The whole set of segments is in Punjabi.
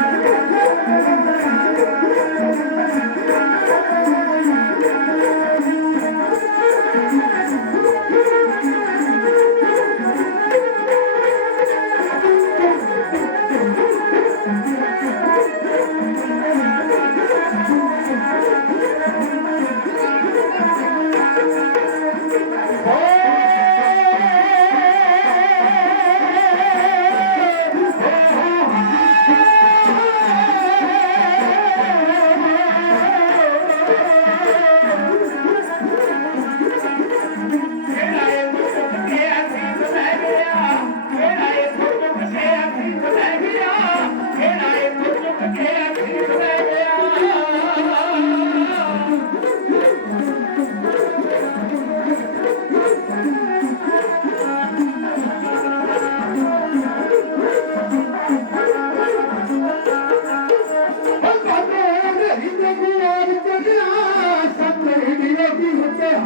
Thank you.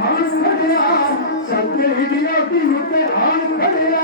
हाथ खड़े आ सत्य विधियों की मुझे हम खड़े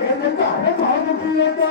கேட்டு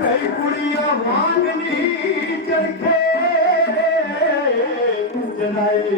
ਕਈ ਕੁੜੀਆਂ ਵਾਂਗ ਨਹੀਂ ਚਰਖੇ। ਜਨਾਏ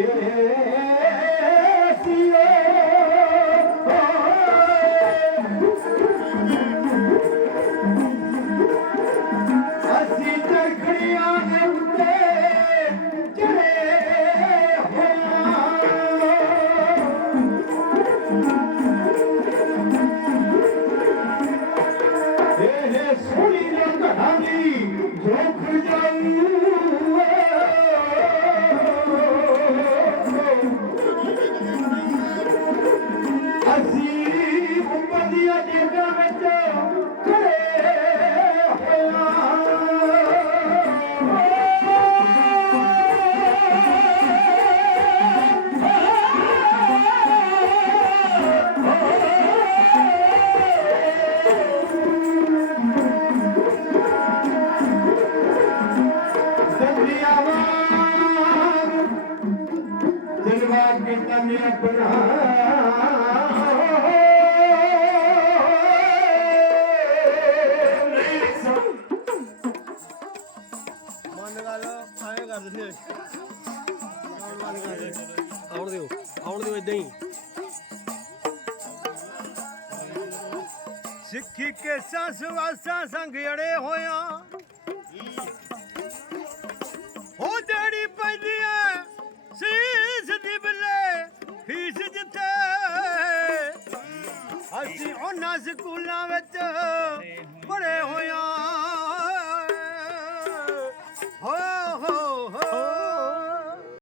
ਮਿਲਵਾ ਕੇ ਤਨ ਆਪਣਾ ਮਨ ਗੱਲ ਆਏ ਕਰ ਦੇ ਆਉਣ ਦਿਓ ਆਉਣ ਦਿਓ ਇਦਾਂ ਹੀ। ਸਿੱਖੀ ਕੇ ਸਸ ਵਾਸਾ ਸੰਗ ਅੜੇ ਹੋਇਆ। ਉਹਨਾਂ ਸਕੂਲਾਂ ਵਿੱਚ ਪੜੇ ਹੋਏ